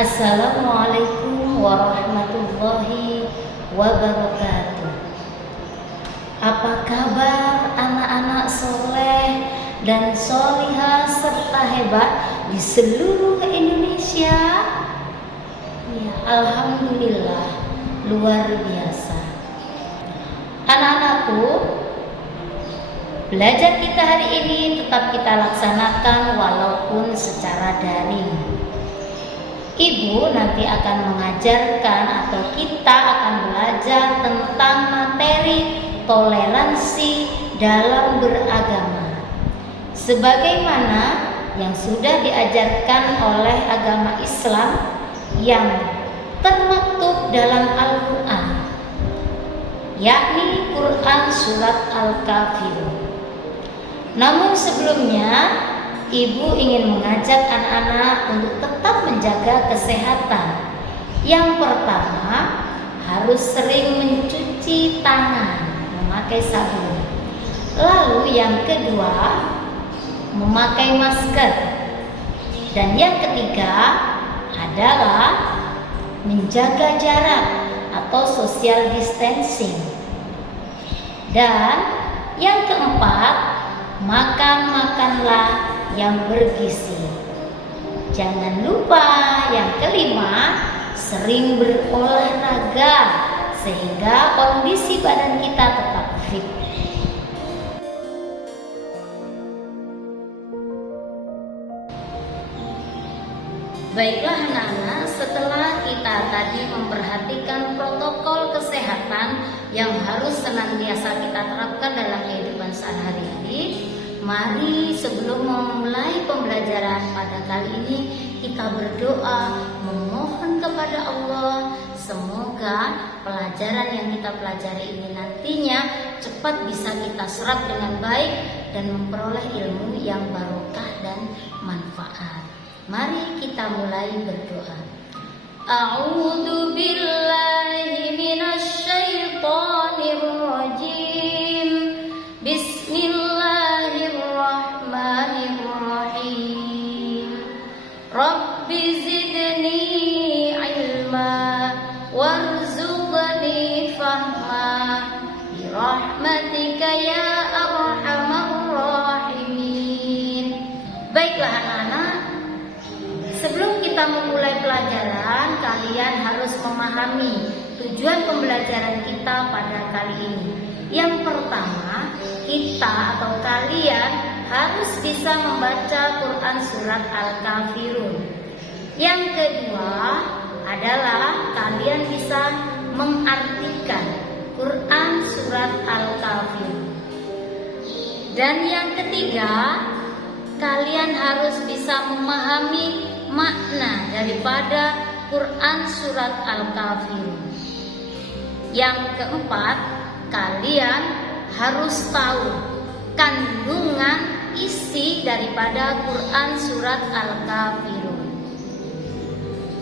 Assalamualaikum warahmatullahi wabarakatuh. Apa kabar anak-anak soleh dan solihah serta hebat di seluruh Indonesia? Ya, alhamdulillah, luar biasa. Anak-anakku, belajar kita hari ini tetap kita laksanakan walaupun secara daring. Ibu nanti akan mengajarkan atau kita akan belajar tentang materi toleransi dalam beragama, sebagaimana yang sudah diajarkan oleh agama Islam yang termaktub dalam Al-Quran, yakni Quran Surat Al-Kafirun. Namun sebelumnya, Ibu ingin mengajak anak-anak untuk tetap menjaga kesehatan. Yang pertama, harus sering mencuci tangan, memakai sabun. Lalu yang kedua, memakai masker. Dan yang ketiga adalah menjaga jarak atau social distancing. Dan yang keempat, makanlah yang bergizi. Jangan lupa yang kelima, sering berolahraga sehingga kondisi badan kita tetap fit. Baiklah anak-anak, setelah kita tadi memperhatikan protokol kesehatan yang harus senantiasa kita terapkan dalam kehidupan sehari-hari, mari sebelum memulai pembelajaran pada kali ini kita berdoa memohon kepada Allah semoga pelajaran yang kita pelajari ini nantinya cepat bisa kita serap dengan baik dan memperoleh ilmu yang barokah dan manfaat. Mari kita mulai berdoa. A'udzu billahi minasy syaithanir rajim. Bismillahirrahmanirrahim. Rabbi zidni ilma warzuqni fahma bi rahmatika ya arhamar rahimin. Baiklah anak-anak, sebelum kita memulai pelajaran, kalian harus memahami tujuan pembelajaran kita pada kali ini. Yang pertama, kita atau kalian harus bisa membaca Quran Surat Al-Kafirun. Yang kedua adalah kalian bisa mengartikan Quran Surat Al-Kafirun. Dan yang ketiga, kalian harus bisa memahami makna daripada Quran Surat Al-Kafirun. Yang keempat, kalian harus tahu kandungan isi daripada Quran Surat Al-Kafirun.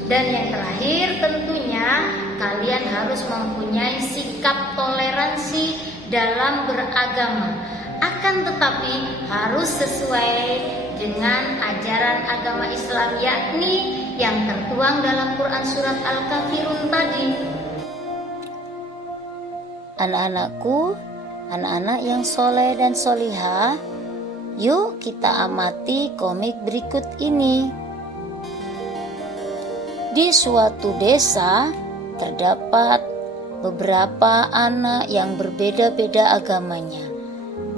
Dan yang terakhir tentunya kalian harus mempunyai sikap toleransi dalam beragama. Akan tetapi harus sesuai dengan ajaran agama Islam, yakni yang tertuang dalam Quran Surat Al-Kafirun tadi. Anak-anakku, anak-anak yang soleh dan solihah, yuk kita amati komik berikut ini. Di suatu desa terdapat beberapa anak yang berbeda-beda agamanya.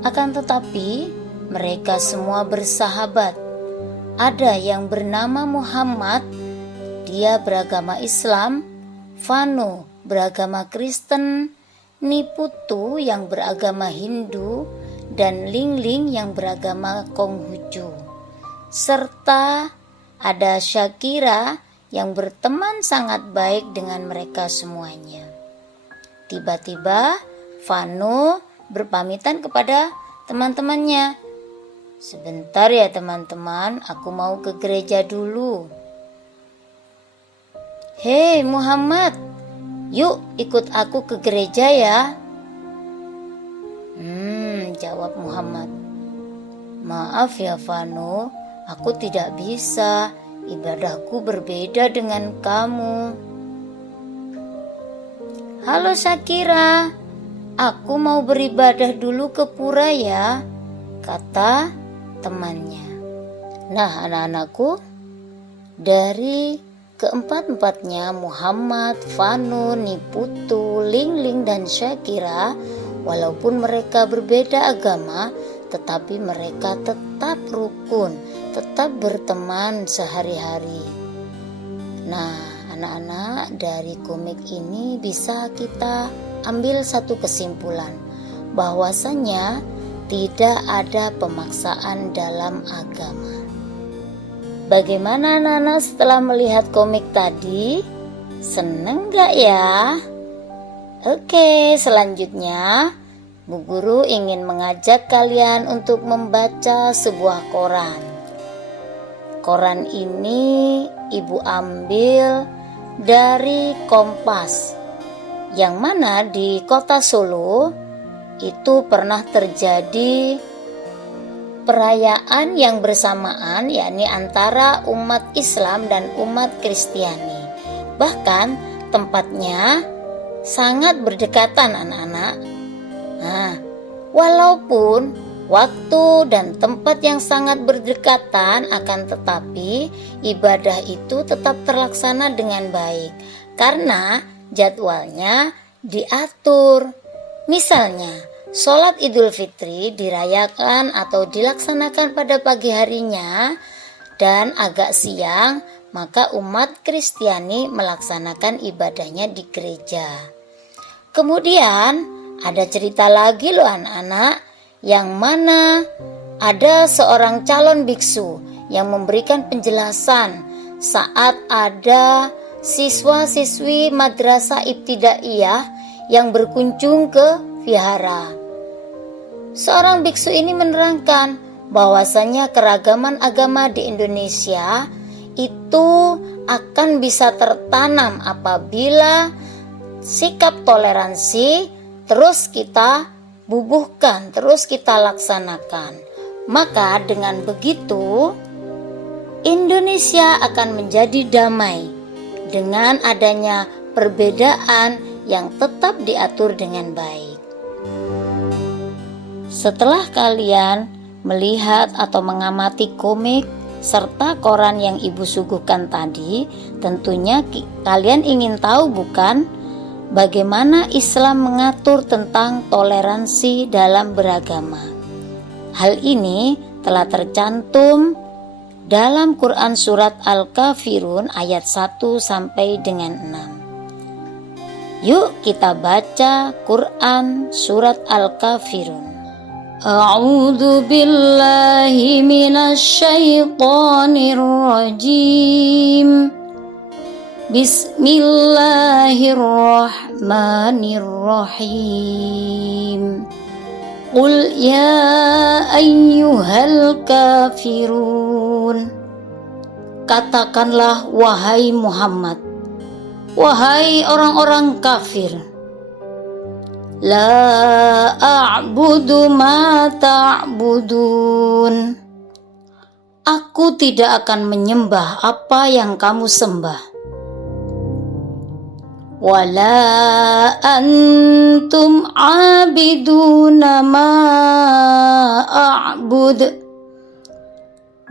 Akan tetapi mereka semua bersahabat. Ada yang bernama Muhammad, dia beragama Islam, Vanu beragama Kristen, Niputu yang beragama Hindu, dan Lingling yang beragama Konghucu. Serta ada Shakira yang berteman sangat baik dengan mereka semuanya. Tiba-tiba Vanu berpamitan kepada teman-temannya. Sebentar ya teman-teman, aku mau ke gereja dulu. Hei Muhammad, yuk ikut aku ke gereja ya. Jawab Muhammad. Maaf ya Vanu, aku tidak bisa. ibadahku berbeda dengan kamu. Halo Syakira, aku mau beribadah dulu ke pura ya, kata temannya. Nah anak-anakku, dari keempat-empatnya Muhammad, Vanu, Niputu, Lingling, dan Syakira, walaupun mereka berbeda agama, tetapi mereka tetap rukun, tetap berteman sehari-hari. Nah, anak-anak, dari komik ini bisa kita ambil satu kesimpulan, bahwasanya tidak ada pemaksaan dalam agama. Bagaimana anak-anak setelah melihat komik tadi? Seneng gak ya? Oke, selanjutnya Bu Guru ingin mengajak kalian untuk membaca sebuah koran. Koran ini Ibu ambil dari Kompas, yang mana di kota Solo itu pernah terjadi perayaan yang bersamaan, yakni antara umat Islam dan umat Kristiani. Bahkan tempatnya sangat berdekatan anak-anak. Nah, walaupun waktu dan tempat yang sangat berdekatan, akan tetapi ibadah itu tetap terlaksana dengan baik karena jadwalnya diatur. Misalnya, sholat Idul Fitri dirayakan atau dilaksanakan pada pagi harinya dan agak siang, maka umat Kristiani melaksanakan ibadahnya di gereja. Kemudian ada cerita lagi loh anak-anak, yang mana ada seorang calon biksu yang memberikan penjelasan saat ada siswa-siswi madrasah ibtidaiyah yang berkunjung ke vihara. Seorang biksu ini menerangkan bahwasanya keragaman agama di Indonesia itu akan bisa tertanam apabila sikap toleransi terus kita bubuhkan, terus kita laksanakan. Maka dengan begitu Indonesia akan menjadi damai dengan adanya perbedaan yang tetap diatur dengan baik. Setelah kalian melihat atau mengamati komik serta koran yang Ibu suguhkan tadi, tentunya kalian ingin tahu bukan bagaimana Islam mengatur tentang toleransi dalam beragama. Hal ini telah tercantum dalam Quran surat Al-Kafirun ayat 1 sampai dengan 6. Yuk kita baca Quran surat Al-Kafirun. A'udzu billahi minasy syaithanir rajim. Bismillahirrahmanirrahim. Qul ya ayyuhal kafirun. Katakanlah wahai Muhammad, wahai orang-orang kafir. La a'budu ma ta'budun. Aku tidak akan menyembah apa yang kamu sembah. Wala antum abiduna ma a'bud.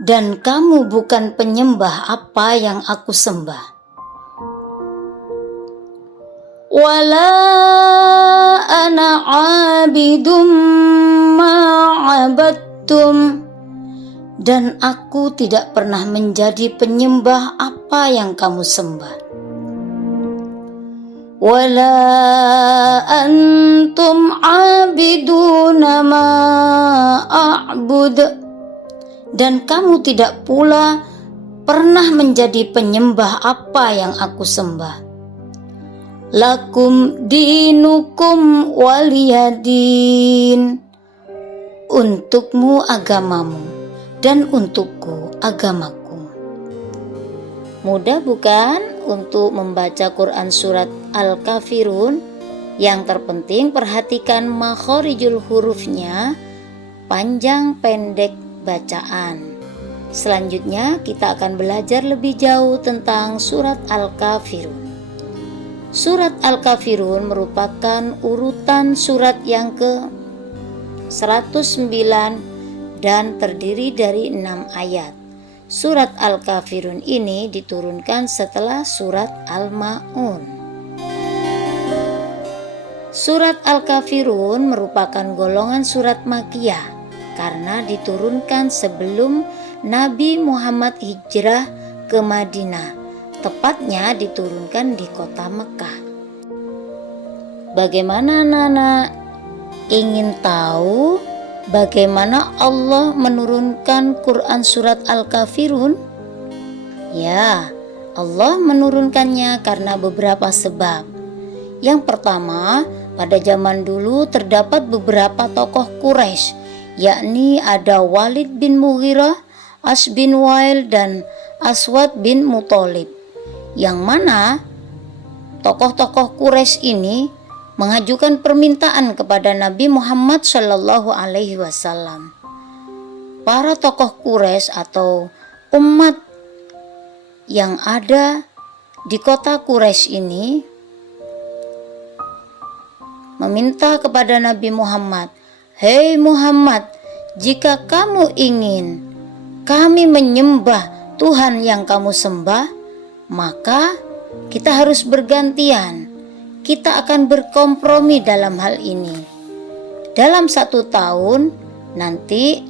Dan kamu bukan penyembah apa yang aku sembah. Wala ana abidum ma'abattum. Dan aku tidak pernah menjadi penyembah apa yang kamu sembah. Wala antum abiduna ma'abud. Dan kamu tidak pula pernah menjadi penyembah apa yang aku sembah. Lakum dinukum waliyadin. Untukmu agamamu dan untukku agamaku. Mudah bukan untuk membaca Quran surat Al-Kafirun? Yang terpenting perhatikan makhorijul hurufnya, panjang pendek bacaan. Selanjutnya kita akan belajar lebih jauh tentang surat Al-Kafirun. Surat Al-Kafirun merupakan urutan surat yang ke-109 dan terdiri dari 6 ayat. Surat Al-Kafirun ini diturunkan setelah surat Al-Ma'un. Surat Al-Kafirun merupakan golongan surat Makkiyah karena diturunkan sebelum Nabi Muhammad hijrah ke Madinah, tepatnya diturunkan di kota Mekah. Bagaimana anak-anak? Ingin tahu bagaimana Allah menurunkan Quran surat Al-Kafirun? Ya, Allah menurunkannya karena beberapa sebab. Yang pertama, pada zaman dulu terdapat beberapa tokoh Quraisy, yakni ada Walid bin Mughirah, As bin Wail, dan Aswad bin Muthalib, yang mana tokoh-tokoh Quraisy ini mengajukan permintaan kepada Nabi Muhammad SAW. Para tokoh Quraisy atau umat yang ada di kota Quraisy ini meminta kepada Nabi Muhammad, "Hei Muhammad, jika kamu ingin kami menyembah Tuhan yang kamu sembah, maka kita harus bergantian. Kita akan berkompromi dalam hal ini. Dalam 1 tahun nanti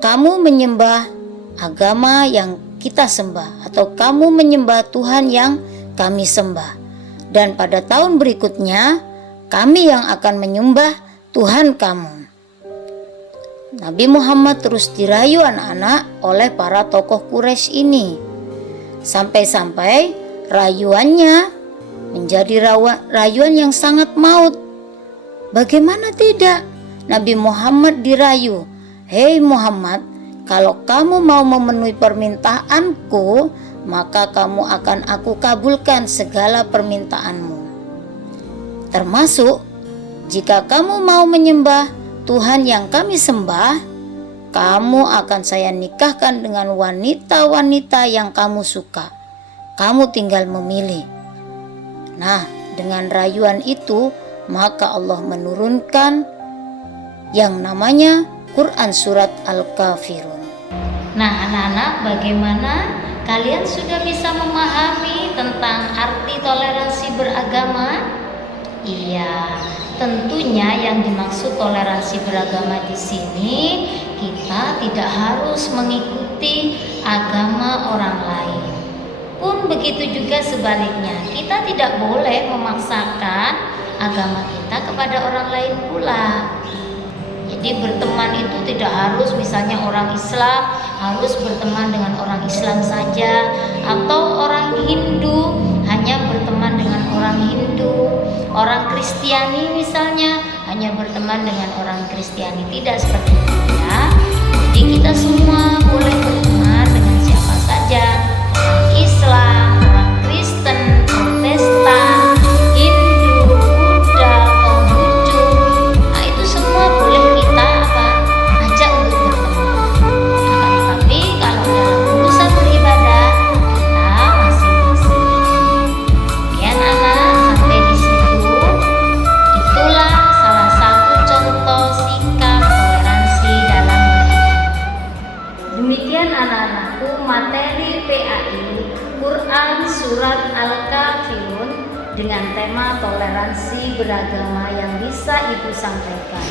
kamu menyembah agama yang kita sembah, atau kamu menyembah Tuhan yang kami sembah. Dan pada tahun berikutnya kami yang akan menyembah Tuhan kamu." Nabi Muhammad terus dirayu anak-anak oleh para tokoh Quraisy ini, sampai-sampai rayuannya menjadi rayuan yang sangat maut. Bagaimana tidak? Nabi Muhammad dirayu, "Hei Muhammad, kalau kamu mau memenuhi permintaanku, maka kamu akan aku kabulkan segala permintaanmu. Termasuk jika kamu mau menyembah Tuhan yang kami sembah, kamu akan saya nikahkan dengan wanita-wanita yang kamu suka. Kamu tinggal memilih." Nah, dengan rayuan itu, maka Allah menurunkan yang namanya Quran surat Al-Kafirun. Nah, anak-anak, bagaimana kalian sudah bisa memahami tentang arti toleransi beragama? Iya, tentunya yang dimaksud toleransi beragama di sini, kita tidak harus mengikuti agama orang lain. Pun begitu juga sebaliknya, kita tidak boleh memaksakan agama kita kepada orang lain pula. Jadi berteman itu tidak harus, misalnya orang Islam harus berteman dengan orang Islam saja, atau orang Hindu hanya berteman dengan orang Hindu, orang Kristiani misalnya hanya berteman dengan orang Kristiani. Tidak seperti itu ya. Jadi kita semua boleh berteman dengan siapa saja, orang Islam, orang Kristen, Protestan, Hindu, Buddha, Konghucu. Nah, itu semua boleh kita ajak untuk berteman. Akan tetapi kalau dalam urusan beribadah, kita masing-masing. Sekian anak, sampai di situ. Itulah salah satu contoh sikap toleransi dalam beribadah. Demikian anak-anakku materi PAI Quran surat Al-Kafirun dengan tema toleransi beragama yang bisa Ibu sampaikan.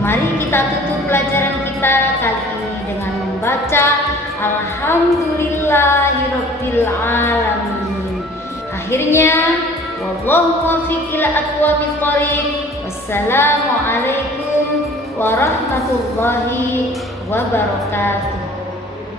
Mari kita tutup pelajaran kita kali ini dengan membaca Alhamdulillahirabbil alamin. Akhirnya, wallahu muwaffiq ila aqwamit thoriq. Wassalamualaikum warahmatullahi wabarakatuh.